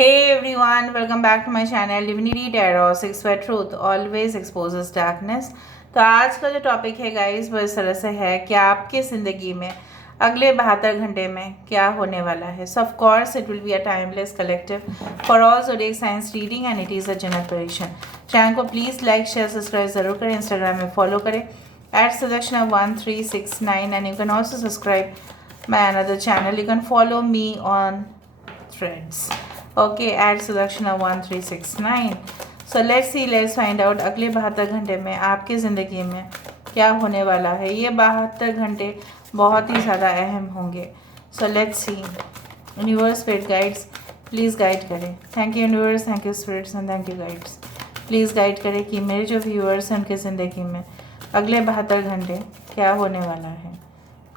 Hey everyone, welcome back to my channel Divinity Tarot 6 where truth always exposes darkness। तो आज का जो topic है गाइस वो इस तरह से है कि आपकी ज़िंदगी में अगले 72 घंटे में क्या होने वाला है। सो of course it will be a timeless collective for all zodiac science reading and it is a general prediction. Channel को प्लीज़ लाइक शेयर सब्सक्राइब ज़रूर करें, इंस्टाग्राम में फॉलो करें @Sudakshana1369 and you can also subscribe my another channel. You can follow me on Threads. Okay, @Sudakshana1369. So let's find out अगले 72 घंटे में आपकी ज़िंदगी में क्या होने वाला है। ये 72 घंटे बहुत ही ज़्यादा अहम होंगे। So let's see. Universe spirit guides please guide करें। Thank you universe, thank you spirits and thank you guides. Please guide करें कि मेरे जो व्यूअर्स हैं उनकी ज़िंदगी में अगले 72 घंटे क्या होने वाला है।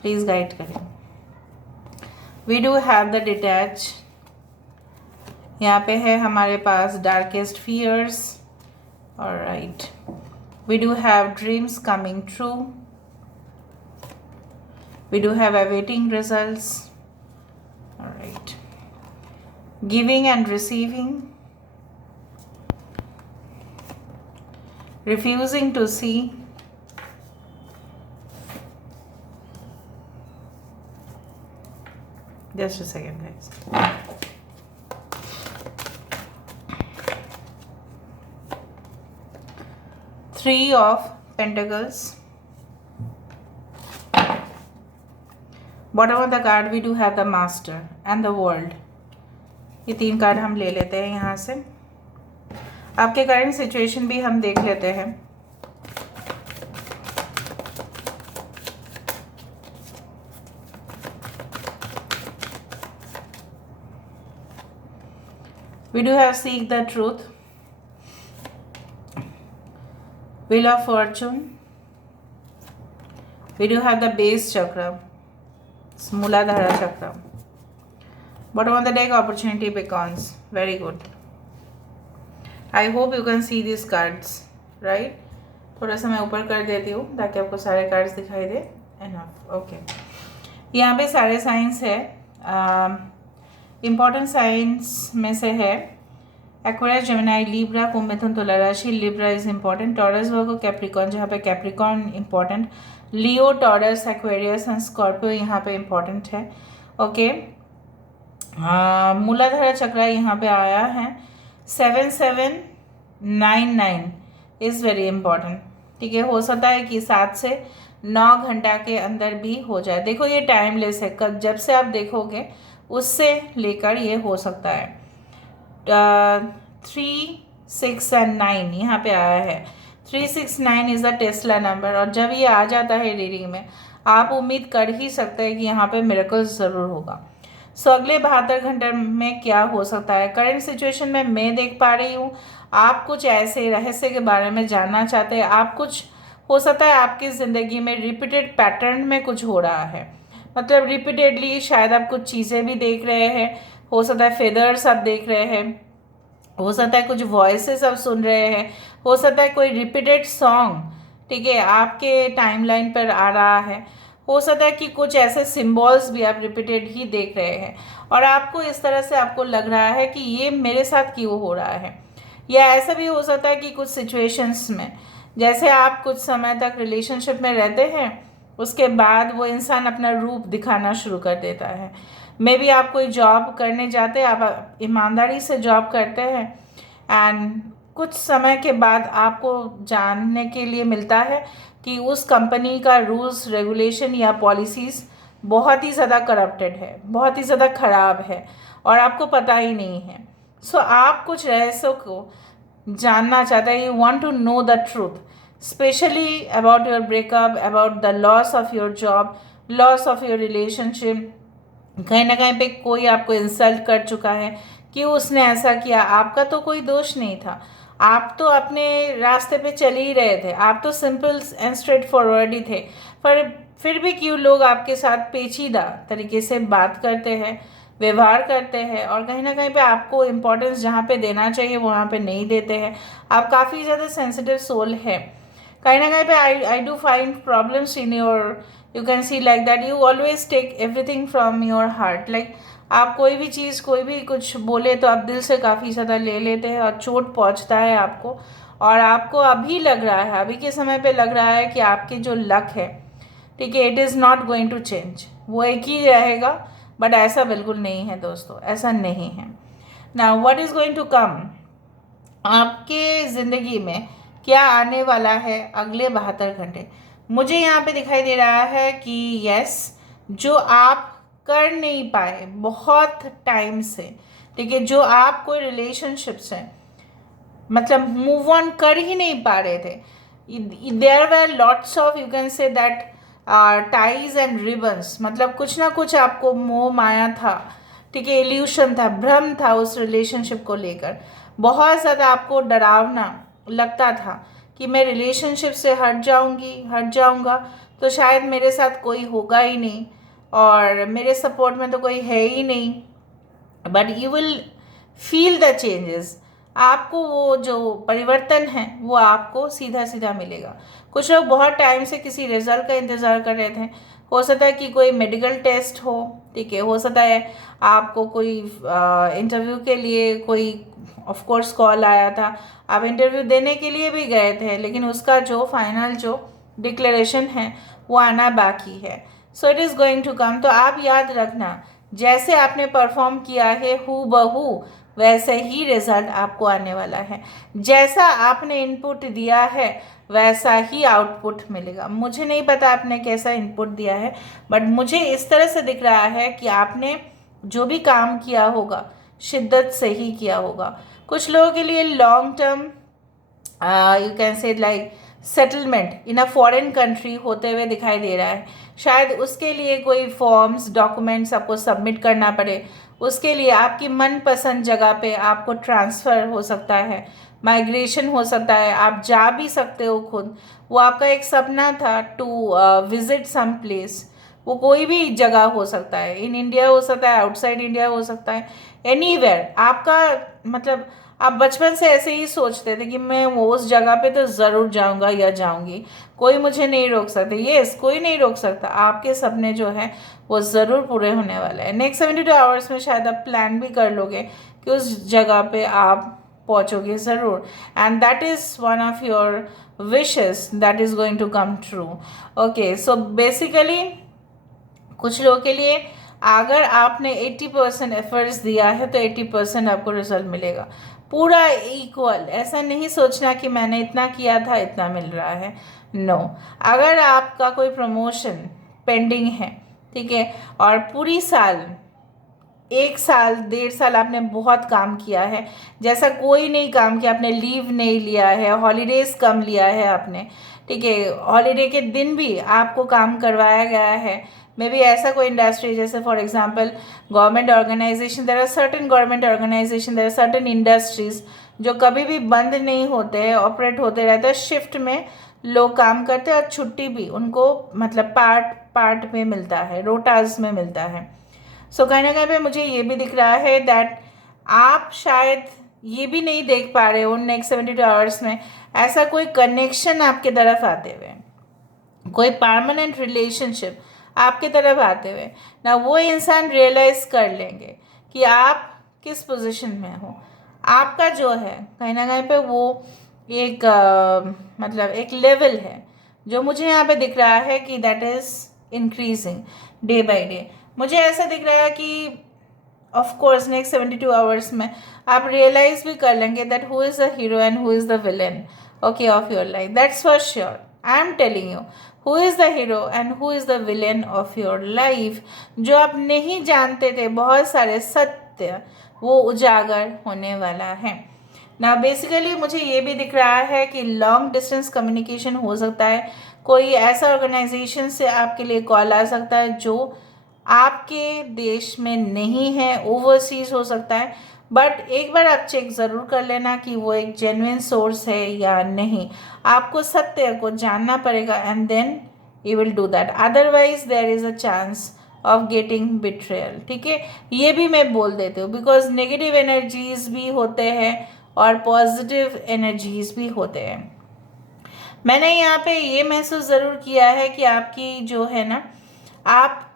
प्लीज़ गाइड करें। We do have the detach. यहाँ पे है हमारे पास darkest fears. Alright, we do have dreams coming true. We do have awaiting results. Alright, giving and receiving, refusing to see, just a second guys। Three of Pentacles। Bottom of the card we do have the Master and the World। ये 3 card हम ले लेते हैं यहाँ से। आपके current situation भी हम देख लेते हैं। We do have Seek the Truth, Wheel of Fortune। We do have the Base Chakra, Muladhara Chakra। Bottom of the deck, Opportunity Beacons। Very good। I hope you can see these cards, right? थोड़ा सा मैं ऊपर कर देती हूँ ताकि आपको सारे कार्ड्स दिखाई दे। Enough। ओके, यहाँ पे सारे साइंस है। इम्पॉर्टेंट साइंस में से है एक्वेरियस, जेमिनी, लिब्रा, कुंभ, मिथुन, तुला राशि। Libra is important. Taurus, Virgo, Capricorn, जहाँ पे Capricorn important. Leo, taurus, Aquarius and Scorpio यहाँ पे इम्पॉर्टेंट है। ओके, मूलाधारा चक्र यहाँ पे आया है। 7799 इज़ वेरी इम्पॉर्टेंट। ठीक है, हो सकता है कि 7 से 9 घंटा के अंदर भी हो जाए। देखो ये टाइमलेस है, कब जब से आप देखोगे उससे लेकर ये हो सकता है। 3, 6 एंड 9 यहाँ पे आया है। 369 इज़ द टेस्ला नंबर और जब ये आ जाता है रीडिंग में आप उम्मीद कर ही सकते हैं कि यहाँ पे मिरेकल्स ज़रूर होगा। सो अगले 72 घंटे में क्या हो सकता है। करंट सिचुएशन में मैं देख पा रही हूँ आप कुछ ऐसे रहस्य के बारे में जानना चाहते हैं। आप कुछ हो सकता है आपकी ज़िंदगी में रिपीटेड पैटर्न में कुछ हो रहा है, मतलब रिपीटेडली शायद आप कुछ चीज़ें भी देख रहे हैं। हो सकता है फेदर्स आप देख रहे हैं, हो सकता है कुछ वॉइसेस आप सुन रहे हैं, हो सकता है कोई रिपीटेड सॉन्ग, ठीक है, आपके टाइमलाइन पर आ रहा है। हो सकता है कि कुछ ऐसे सिंबल्स भी आप रिपीटेड ही देख रहे हैं और आपको इस तरह से आपको लग रहा है कि ये मेरे साथ क्यों हो रहा है। या ऐसा भी हो सकता है कि कुछ सिचुएशंस में जैसे आप कुछ समय तक रिलेशनशिप में रहते हैं, उसके बाद वो इंसान अपना रूप दिखाना शुरू कर देता है। मे बी आप कोई जॉब करने जाते हैं, आप ईमानदारी से जॉब करते हैं एंड कुछ समय के बाद आपको जानने के लिए मिलता है कि उस कंपनी का रूल्स रेगुलेशन या पॉलिसीज़ बहुत ही ज़्यादा करप्टेड है, बहुत ही ज़्यादा ख़राब है और आपको पता ही नहीं है। सो आप कुछ रहस्यों को जानना चाहते हैं। You want to know the truth, specially about your breakup, about the loss of your job, loss of your relationship. कहीं ना कहीं पे कोई आपको इंसल्ट कर चुका है कि उसने ऐसा किया, आपका तो कोई दोष नहीं था, आप तो अपने रास्ते पे चल ही रहे थे, आप तो सिंपल एंड स्ट्रेट फॉरवर्ड ही थे, पर फिर भी क्यों लोग आपके साथ पेचीदा तरीके से बात करते हैं, व्यवहार करते हैं और कहीं ना कहीं पे आपको इम्पोर्टेंस जहाँ पे देना चाहिए वहाँ पे नहीं देते हैं। आप काफ़ी ज़्यादा सेंसिटिव सोल है। कहीं ना कहीं पे आई do find problems in your, you can see like that you always take everything from your heart, like आप कोई भी चीज़, कोई भी कुछ बोले तो आप दिल से काफ़ी ज़्यादा ले लेते हैं और चोट पहुंचता है आपको। और आपको अभी लग रहा है, अभी के समय पे लग रहा है कि आपके जो लक है, ठीक है, it is not going to change, वो एक ही रहेगा। बट ऐसा बिल्कुल नहीं है दोस्तों, ऐसा नहीं है। Now what is going to come, आपके ज़िंदगी में क्या आने वाला है अगले 72 घंटे। मुझे यहाँ पे दिखाई दे रहा है कि यस, जो आप कर नहीं पाए बहुत टाइम से, ठीक है, जो आप कोई रिलेशनशिप से मतलब मूव ऑन कर ही नहीं पा रहे थे, there were lots of, you can say that, ties and ribbons, मतलब कुछ ना कुछ आपको मोह माया था, ठीक है, इल्यूशन था, भ्रम था उस रिलेशनशिप को लेकर। बहुत ज़्यादा आपको डरावना लगता था कि मैं रिलेशनशिप से हट जाऊंगी, हट जाऊंगा तो शायद मेरे साथ कोई होगा ही नहीं और मेरे सपोर्ट में तो कोई है ही नहीं। But you will feel the changes, आपको वो जो परिवर्तन है वो आपको सीधा सीधा मिलेगा। कुछ लोग बहुत टाइम से किसी रिजल्ट का इंतज़ार कर रहे थे, हो सकता है कि कोई मेडिकल टेस्ट हो, ठीक है, हो सकता है आपको कोई इंटरव्यू के लिए कोई ऑफ कोर्स कॉल आया था, आप इंटरव्यू देने के लिए भी गए थे, लेकिन उसका जो फाइनल जो डिक्लेरेशन है वो आना बाकी है। So it is going to come. तो आप याद रखना, जैसे आपने परफॉर्म किया है हू बहू वैसे ही रिजल्ट आपको आने वाला है। जैसा आपने इनपुट दिया है वैसा ही आउटपुट मिलेगा। मुझे नहीं पता आपने कैसा इनपुट दिया है, बट मुझे इस तरह से दिख रहा है कि आपने जो भी काम किया होगा शिद्दत से ही किया होगा। कुछ लोगों के लिए लॉन्ग टर्म, यू कैन से like settlement in a foreign country होते हुए दिखाई दे रहा है। शायद उसके लिए कोई फॉर्म्स, डॉक्यूमेंट्स आपको सबमिट करना पड़े, उसके लिए आपकी मनपसंद जगह पे आपको ट्रांसफ़र हो सकता है, माइग्रेशन हो सकता है, आप जा भी सकते हो खुद। वो आपका एक सपना था टू विजिट सम प्लेस, वो कोई भी जगह हो सकता है, इन इंडिया हो सकता है, आउटसाइड इंडिया हो सकता है, एनीवेयर। आपका मतलब आप बचपन से ऐसे ही सोचते थे कि मैं वो उस जगह पे तो ज़रूर जाऊंगा या जाऊंगी, कोई मुझे नहीं रोक सकते। यस, कोई नहीं रोक सकता, आपके सपने जो है वो ज़रूर पूरे होने वाले हैं। नेक्स्ट 72 आवर्स में शायद आप प्लान भी कर लोगे कि उस जगह पे आप पहुंचोगे ज़रूर, and that is one of your wishes that is going to come true. Okay, so basically कुछ लोगों के लिए अगर आपने 80% एफर्ट्स दिया है तो 80% आपको रिजल्ट मिलेगा, पूरा इक्वल। ऐसा नहीं सोचना कि मैंने इतना किया था इतना मिल रहा है, नो। अगर आपका कोई प्रमोशन पेंडिंग है, ठीक है, और पूरी साल, 1 साल 1.5 साल आपने बहुत काम किया है, जैसा कोई नहीं काम किया, आपने लीव नहीं लिया है, हॉलीडेज़ कम लिया है आपने, ठीक है, हॉलीडे के दिन भी आपको काम करवाया गया है। मे बी ऐसा कोई इंडस्ट्री, जैसे for example government organization, there are certain government organization, there are certain industries जो कभी भी बंद नहीं होते हैं, ऑपरेट होते रहते हैं, शिफ्ट में लोग काम करते हैं और छुट्टी भी उनको मतलब पार्ट पार्ट में मिलता है, रोटाज में मिलता है। सो कहीं ना कहीं पे मुझे ये भी दिख रहा है दैट आप शायद ये भी नहीं देख पा रहे हो नेक्स्ट 72 आवर्स में ऐसा कोई कनेक्शन आपके तरफ आते हुए, कोई परमानेंट रिलेशनशिप आपके तरफ आते हुए ना। वो इंसान रियलाइज़ कर लेंगे कि आप किस पोजीशन में हो, आपका जो है कहीं ना कहीं पे वो एक मतलब एक लेवल है जो मुझे यहाँ पे दिख रहा है कि that is increasing day by day. मुझे ऐसा दिख रहा है कि ऑफ कोर्स नेक्स्ट 72 आवर्स में आप रियलाइज भी कर लेंगे that who is the hero and who is the villain, okay, of your life. That's for sure, I am telling you who is the hero and who is the villain of your life. जो आप नहीं जानते थे, बहुत सारे सत्य वो उजागर होने वाला है ना। बेसिकली मुझे ये भी दिख रहा है कि लॉन्ग डिस्टेंस कम्युनिकेशन हो सकता है, कोई ऐसा ऑर्गेनाइजेशन से आपके लिए कॉल आ सकता है जो आपके देश में नहीं है, ओवरसीज हो सकता है। बट एक बार आप चेक ज़रूर कर लेना कि वो एक जेन्युइन सोर्स है या नहीं। आपको सत्य को जानना पड़ेगा and then you will do that, otherwise there is a chance of getting betrayal, ठीक है। ये भी मैं बोल देती हूँ बिकॉज नेगेटिव एनर्जीज भी होते हैं और पॉजिटिव एनर्जीज भी होते हैं। मैंने यहाँ पे ये महसूस ज़रूर किया है कि आपकी जो है ना, आप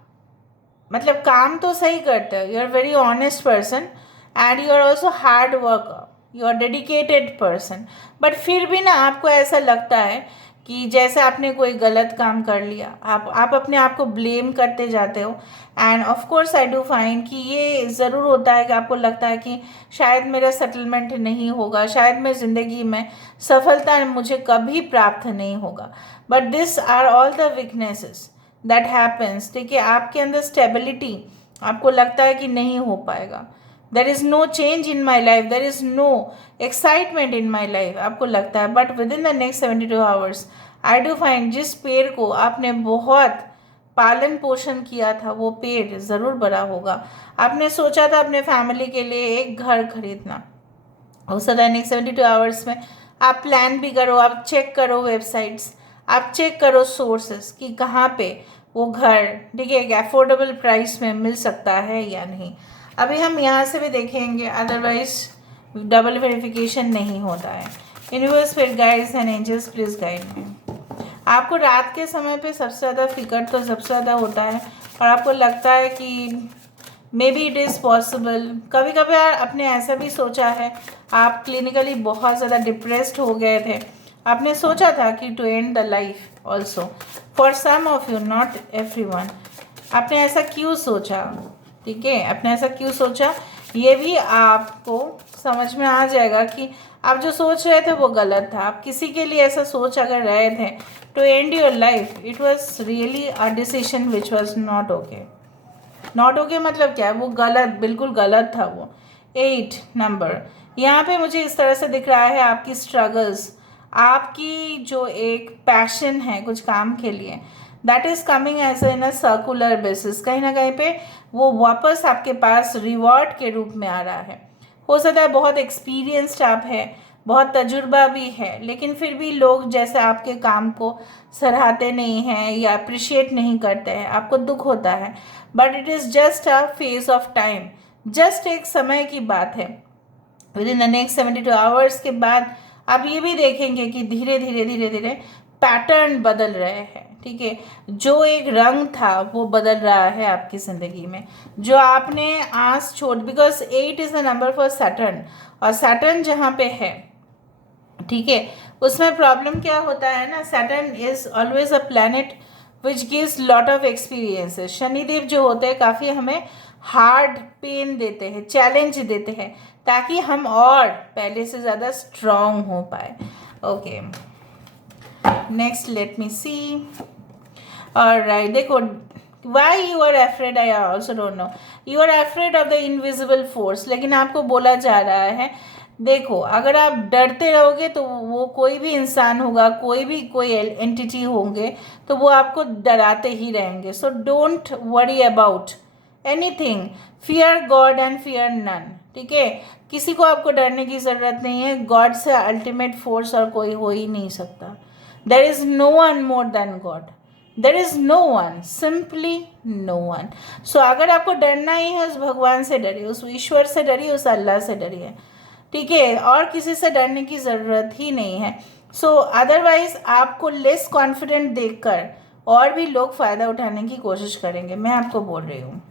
मतलब काम तो सही करते हो, you are very honest person and you are also hard worker, you are dedicated person, but फिर भी ना आपको ऐसा लगता है कि जैसे आपने कोई गलत काम कर लिया, आप अपने आप को ब्लेम करते जाते हो। End of course I do find कि ये ज़रूर होता है कि आपको लगता है कि शायद मेरा सेटलमेंट नहीं होगा, शायद मैं ज़िंदगी में सफलता मुझे कभी प्राप्त नहीं होगा, but this are all the weaknesses that happens. ठीक है, आपके अंदर स्टेबिलिटी, आपको लगता है कि नहीं हो पाएगा, there is no change in my life, there is no excitement in my life, आपको लगता है। But within the next 72 hours I do find जिस पेड़ को आपने बहुत पालन पोषण किया था वो पेड़ ज़रूर बड़ा होगा। आपने सोचा था अपने फैमिली के लिए एक घर खरीदना, हो सकता है नेक्स्ट 72 आवर्स में आप प्लान भी करो, आप चेक करो वेबसाइट्स, आप चेक करो सोर्सेस कि कहाँ पे वो घर, ठीक है, एक अफोर्डेबल प्राइस में मिल सकता है या नहीं। अभी हम यहाँ से भी देखेंगे, अदरवाइज डबल वेरिफिकेशन नहीं होता है। Universe, spirit guides and angels please guide me. आपको रात के समय पे सबसे ज़्यादा फिक्र तो सबसे ज़्यादा होता है और आपको लगता है कि may be it is possible. कभी कभी आपने ऐसा भी सोचा है, आप क्लिनिकली बहुत ज़्यादा डिप्रेस्ड हो गए थे, आपने सोचा था कि to end the life also, for some of you, not everyone. आपने ऐसा क्यों सोचा? ठीक है, आपने ऐसा क्यों सोचा, ये भी आपको समझ में आ जाएगा कि आप जो सोच रहे थे वो गलत था। आप किसी के लिए ऐसा सोच अगर रहे थे to end your life, it was really a decision which was not okay. Not okay मतलब क्या है, वो गलत, बिल्कुल गलत था वो। 8 नंबर यहाँ पे मुझे इस तरह से दिख रहा है, आपकी स्ट्रगल्स, आपकी जो एक पैशन है कुछ काम के लिए, that is coming age in a circular basis, कहीं ना कहीं पे वो वापस आपके पास रिवॉर्ड के रूप में आ रहा है। हो सकता है बहुत एक्सपीरियंस्ड आप है, बहुत तजुर्बा भी है, लेकिन फिर भी लोग जैसे आपके काम को सराहते नहीं हैं या अप्रिशिएट नहीं करते हैं, आपको दुख होता है। But it is just a phase of time, just एक समय की बात है। With in the next 72 hours के बाद आप ये भी देखेंगे कि धीरे धीरे धीरे धीरे पैटर्न बदल रहे हैं। ठीक है, जो एक रंग था वो बदल रहा है आपकी ज़िंदगी में, जो आपने आस छोड़, because 8 is the number for Saturn, और सैटर्न जहाँ पे है, ठीक है, उसमें प्रॉब्लम क्या होता है ना, Saturn is always a planet which gives lot of experiences. Shanidev जो होते हैं काफ़ी हमें हार्ड पेन देते हैं, चैलेंज देते हैं, ताकि हम और पहले से ज़्यादा स्ट्रांग हो पाए। ओके, नेक्स्ट लेट मी सी। ऑलराइट, देखो, why you are afraid, I also don't know, you are afraid of the invisible force, लेकिन आपको बोला जा रहा है, देखो, अगर आप डरते रहोगे तो वो कोई भी इंसान होगा, कोई एंटिटी होंगे, तो वो आपको डराते ही रहेंगे। So don't worry about anything, fear God and fear none. ठीक है, किसी को आपको डरने की ज़रूरत नहीं है, गॉड से अल्टीमेट फोर्स और कोई हो ही नहीं सकता। There is no one more than God, there is no one, simply no one. So अगर आपको डरना ही है, उस भगवान से डरिए, उस ईश्वर से डरिए, उस अल्लाह से डरिए। ठीक है, और किसी से डरने की ज़रूरत ही नहीं है। सो अदरवाइज आपको लेस कॉन्फिडेंट देखकर और भी लोग फ़ायदा उठाने की कोशिश करेंगे, मैं आपको बोल रही हूँ।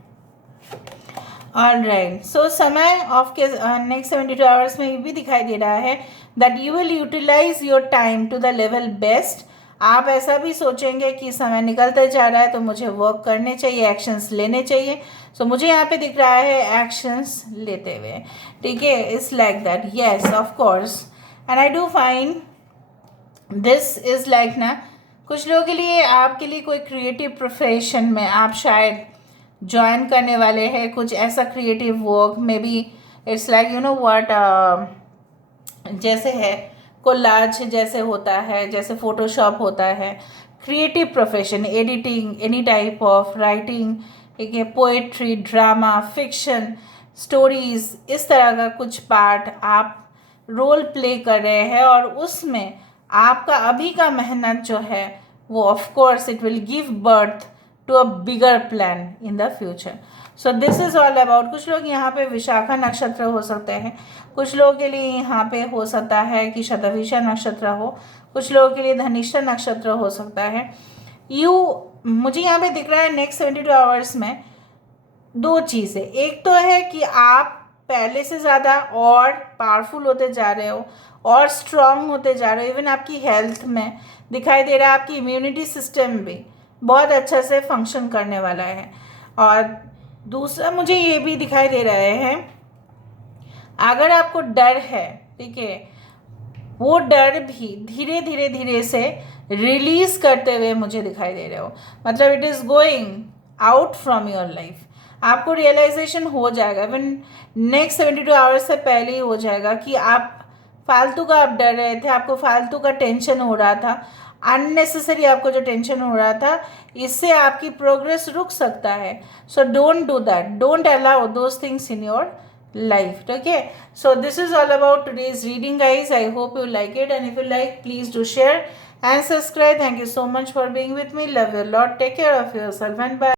ऑलराइट, सो समय ऑफ के नेक्स्ट 72 आवर्स में ये भी दिखाई दे रहा है that you will utilize your time to the level best. आप ऐसा भी सोचेंगे कि समय निकलते जा रहा है तो मुझे वर्क करने चाहिए, एक्शंस लेने चाहिए। सो मुझे यहाँ पे दिख रहा है एक्शंस लेते हुए। ठीक है, it's like that, yes of course, and I do find this is like ना, कुछ लोगों के लिए, आपके लिए कोई क्रिएटिव प्रोफेशन में आप शायद ज्वाइन करने वाले हैं, कुछ ऐसा creative work, may be it's like you know what, जैसे है कोलाज जैसे होता है, जैसे फोटोशॉप होता है, creative profession, editing, any type of writing, ठीक है, पोएट्री, ड्रामा, फिक्शन, स्टोरीज, इस तरह का कुछ पार्ट आप रोल प्ले कर रहे हैं, और उसमें आपका अभी का मेहनत जो है वो of course it will give birth to a bigger plan in the future. So this is all about, कुछ लोग यहाँ पे विशाखा नक्षत्र हो सकते हैं, कुछ लोगों के लिए यहाँ पे हो सकता है कि शतभिषा नक्षत्र हो, कुछ लोगों के लिए धनिष्ठा नक्षत्र हो सकता है। मुझे यहाँ पे दिख रहा है नेक्स्ट 72 आवर्स में दो चीज़ें, एक तो है कि आप पहले से ज़्यादा और पावरफुल होते जा रहे हो और स्ट्रांग होते जा रहे हो, इवन आपकी हेल्थ में दिखाई दे रहा है, आपकी इम्यूनिटी सिस्टम भी बहुत अच्छा से फंक्शन करने वाला है। और दूसरा मुझे ये भी दिखाई दे रहा है, अगर आपको डर है, ठीक है, वो डर भी धीरे धीरे धीरे से रिलीज करते हुए मुझे दिखाई दे रहे हो, मतलब it is going out from your life. आपको रियलाइजेशन हो जाएगा, इवन नेक्स्ट 72 आवर्स से पहले ही हो जाएगा कि आप फालतू का आप डर रहे थे, आपको फालतू का टेंशन हो रहा था, अननेसेसरी आपको जो टेंशन हो रहा था, इससे आपकी प्रोग्रेस रुक सकता है। So don't do that, don't allow those things in your life. Okay, so this is all about today's reading, guys. I hope you like it, and if you like, please do share and subscribe. Thank you so much for being with me. Love you a lot. Take care of yourself, and bye.